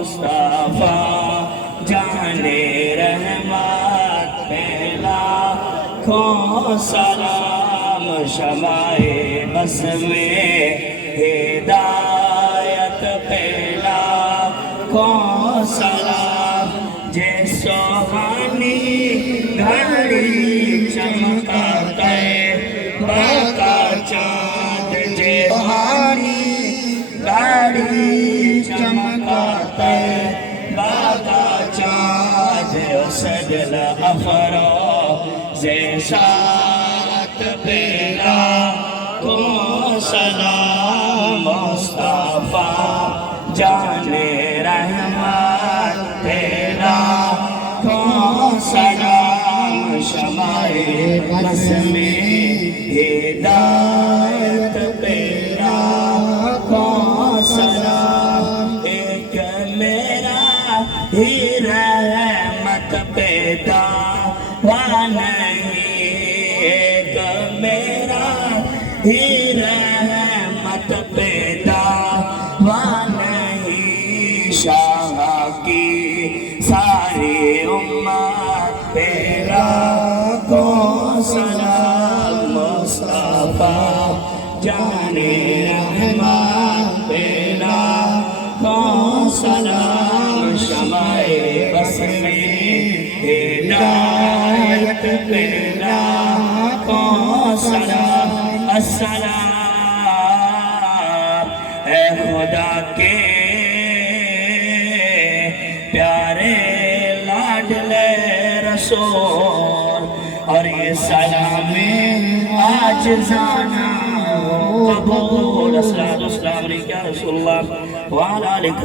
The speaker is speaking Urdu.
مصطفیٰ جانے رحمت پہلا کھو سلام شمع بس میں ہدایت پہلا کھو سلام جے سوہانی گھڑی چمکاتا ہے باقا چاند جے سوہانی گھڑی چمکاتا ہے باقا چاند اسد الافروز سات پہلا کو سلام مصطفیٰ جانے رحمت تیرا کو سلام شمع بس میں ہدایت تیرا کو سلام ایک میرا ہی رحمت پیدا نہیں ایک میرا ہی رحمت پیدا نہیں شاہ کی ساری امت تیرا کو سلام مصطفیٰ جانے رحمت تیرا کو سلام شمع بس میں ہدایت تیرا کو سلام السلام اے خدا کے پیارے لاڈلے رسول اور یہ سلام عاجزانہ قبول السلام علیکم یا رسول اللہ وعلیکم